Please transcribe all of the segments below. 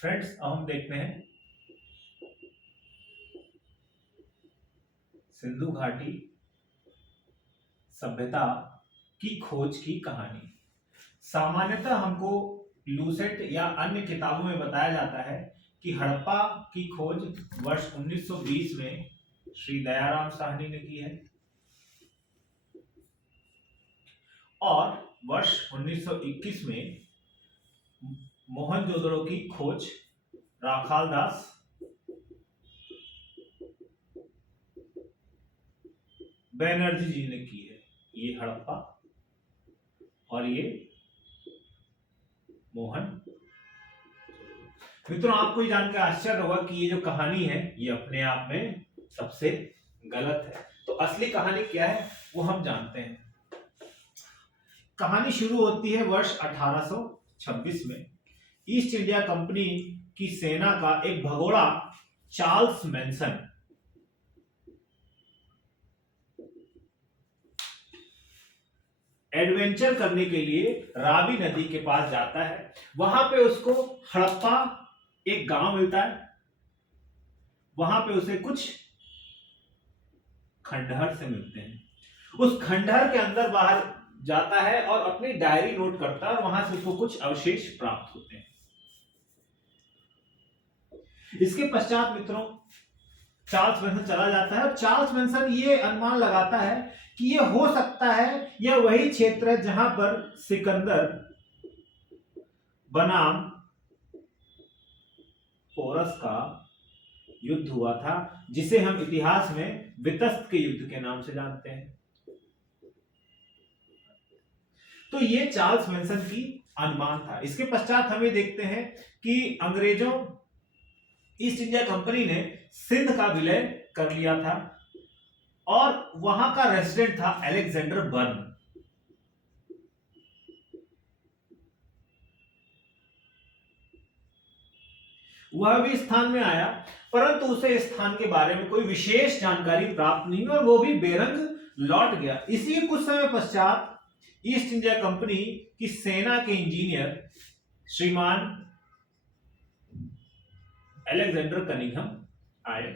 Friends, अब हम देखते हैं सिंधु घाटी सभ्यता की खोज की कहानी। सामान्यतः हमको लूसेंट या अन्य किताबों में बताया जाता है कि हड़प्पा की खोज वर्ष 1920 में श्री दयाराम साहनी ने की है और वर्ष 1921 में मोहनजोदड़ो की खोज राखाल दास बैनर्जी जी ने की है। ये हड़प्पा और ये मोहन। मित्रों, आपको ये जानकर आश्चर्य होगा कि ये जो कहानी है ये अपने आप में सबसे गलत है। तो असली कहानी क्या है वो हम जानते हैं। कहानी शुरू होती है वर्ष 1826 में। ईस्ट इंडिया कंपनी की सेना का एक भगोड़ा चार्ल्स मैनसन एडवेंचर करने के लिए रावी नदी के पास जाता है। वहां पे उसको हड़प्पा एक गांव मिलता है। वहां पे उसे कुछ खंडहर से मिलते हैं। उस खंडहर के अंदर बाहर जाता है और अपनी डायरी नोट करता है और वहां से उसको कुछ अवशेष प्राप्त होते हैं। इसके पश्चात मित्रों चार्ल्स मैनसन चला जाता है और चार्ल्स मैनसन ये अनुमान लगाता है कि ये हो सकता है यह वही क्षेत्र है जहां पर सिकंदर बनाम पोरस का युद्ध हुआ था, जिसे हम इतिहास में वितस्त के युद्ध के नाम से जानते हैं। तो ये चार्ल्स मैनसन की अनुमान था। इसके पश्चात हम ये देखते हैं कि अंग्रेजों ईस्ट इंडिया कंपनी ने सिंध का विलय कर लिया था और वहां का रेसिडेंट था अलेक्जेंडर बर्न। वह भी स्थान में आया, परंतु उसे स्थान के बारे में कोई विशेष जानकारी प्राप्त नहीं हुई और वो भी बेरंग लौट गया। इसी कुछ समय पश्चात ईस्ट इंडिया कंपनी की सेना के इंजीनियर श्रीमान अलेक्जेंडर कनिंघम आए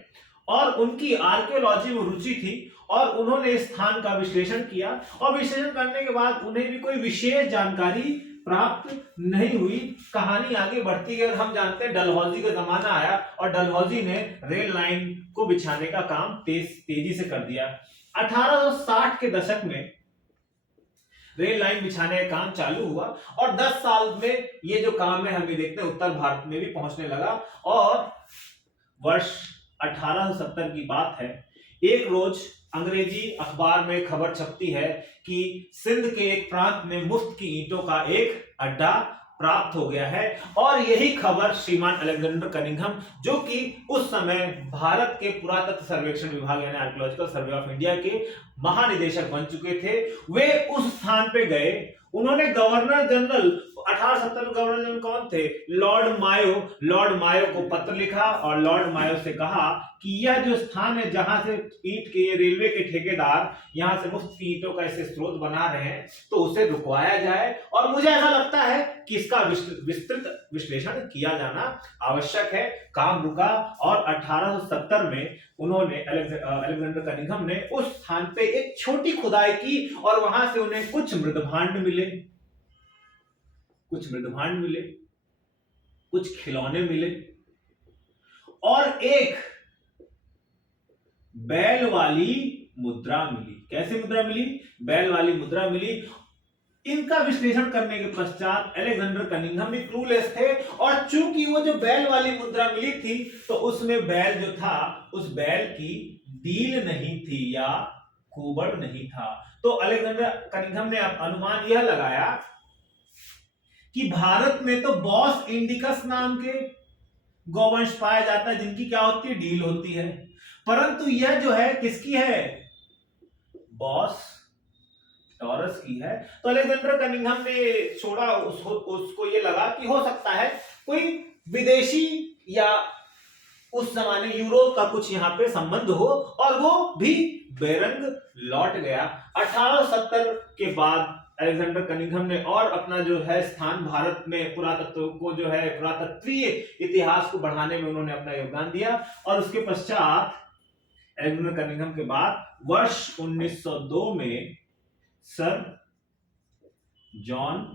और उनकी आर्कियोलॉजी में रुचि थी और उन्होंने स्थान का विश्लेषण किया और विश्लेषण करने के बाद उन्हें भी कोई विशेष जानकारी प्राप्त नहीं हुई। कहानी आगे बढ़ती है और हम जानते हैं डलहौजी का जमाना आया और डलहौजी ने रेल लाइन को बिछाने का काम तेजी से कर दिया। 1860 के दशक में रेल लाइन बिछाने का काम चालू हुआ और 10 साल में ये जो काम है हम ये देखते हैं उत्तर भारत में भी पहुंचने लगा। और वर्ष 1870 की बात है, एक रोज अंग्रेजी अखबार में खबर छपती है कि सिंध के एक प्रांत में मुफ्त की ईंटों का एक अड्डा प्राप्त हो गया है और यही खबर श्रीमान अलेक्जेंडर कनिंघम, जो कि उस समय भारत के पुरातत्व सर्वेक्षण विभाग यानी आर्कियोलॉजिकल सर्वे ऑफ इंडिया के महानिदेशक बन चुके थे, वे उस स्थान पे गए। उन्होंने गवर्नर जनरल 1870 में गवर्नर जनरल कौन थे? लॉर्ड मायो को पत्र लिखा और लॉर्ड मायो से कहा कि यह जो स्थान है जहां से ईंट के रेलवे के ठेकेदार यहां से मुफ्त की ईंटों का ऐसे स्रोत बना रहे हैं तो उसे रुकवाया जाए और मुझे ऐसा लगता है कि इसका विस्तृत विश्लेषण किया जाना आवश्यक है। काम रुका और 1870 में उन्होंने अलेक्जेंडर कनिंघम ने उस स्थान पे एक छोटी खुदाई की और वहां से उन्हें कुछ मृदभांड मिले, कुछ खिलौने मिले और एक बैल वाली मुद्रा मिली। कैसे मुद्रा मिली? बैल वाली मुद्रा मिली। इनका विश्लेषण करने के पश्चात अलेक्जेंडर कनिंघम भी क्लूलेस थे और चूंकि वो जो बैल वाली मुद्रा मिली थी तो उसमें बैल जो था उस बैल की डील नहीं थी या कुबड़ नहीं था। तो अलेक्जेंडर कनिंघम ने अनुमान यह लगाया कि भारत में तो बॉस इंडिकस नाम के गौवंश पाया जाता है जिनकी क्या होती है? डील होती है। परंतु यह जो है किसकी है? बॉस टॉरस की है। तो अलेक्जेंडर कनिंघम ने छोड़ा उसको ये लगा कि हो सकता है कोई विदेशी या उस जमाने यूरोप का कुछ यहां पे संबंध हो और वो भी बेरंग लौट गया। 1870 के बाद अलेक्जेंडर कनिंघम ने और अपना जो है स्थान भारत में पुरातत्व को जो है पुरातत्वीय इतिहास को बढ़ाने में उन्होंने अपना योगदान दिया। और उसके पश्चात अलेक्जेंडर कनिंघम के बाद वर्ष 1902 में सर जॉन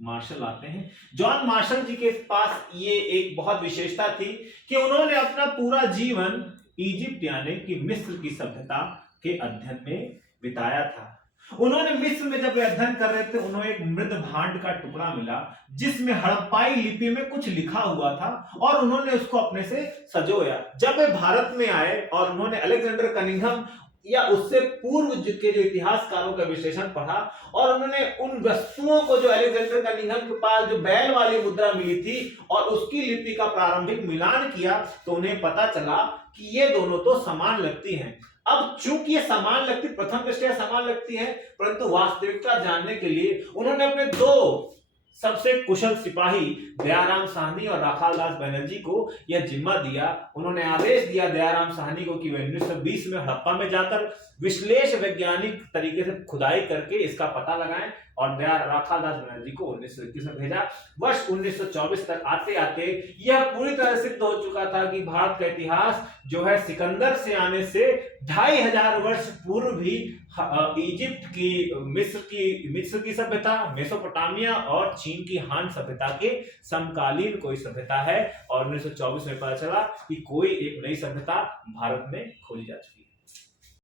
मार्शल आते हैं। जॉन मार्शल जी के पास ये एक बहुत विशेषता थी कि उन्होंने अपना पूरा जीवन इजिप्ट यानी कि मिस्र की सभ्यता के अध्ययन में बिताया था। उन्होंने मिस्र में जब वे अध्ययन कर रहे थे, उन्हें एक मृद भांड का टुकड़ा मिला जिसमें हड़प्पाई लिपि में कुछ लिखा हुआ था और उन्होंने उसको अपने से सजोया। जब वे भारत में आए और उन्होंने अलेक्जेंडर कनिंघम या उससे पूर्व के जो इतिहासकारों का विश्लेषण पढ़ा और उन्होंने उन वस्तुओं को जो अलेक्जेंडर कनिंघम के पास जो बैल वाली मुद्रा मिली थी और उसकी लिपि का प्रारंभिक मिलान किया, तो उन्हें पता चला कि ये दोनों तो समान लगती हैं। अब चूंकि ये समान लगती, प्रथम दृष्टया समान लगती है, परंतु वास्तविकता जानने के लिए उन्होंने अपने दो सबसे कुशल सिपाही दयाराम साहनी और राखालदास बनर्जी को यह जिम्मा दिया। उन्होंने आदेश दिया दयाराम साहनी को कि वे 1920 में हड़प्पा में जाकर विश्लेष वैज्ञानिक तरीके से खुदाई करके इसका पता लगाएं और राखालदास बनर्जी को 1921 में भेजा। वर्ष 1924 तक आते आते यह पूरी तरह सिद्ध हो चुका था कि भारत का इतिहास जो है सिकंदर से आने से 2500 वर्ष पूर्व भी इजिप्ट की मिस्र की सभ्यता, मेसोपोटामिया और चीन की हान सभ्यता के समकालीन कोई सभ्यता है। और 1924 में पता चला कि कोई एक नई सभ्यता भारत में खोजी जा चुकी है।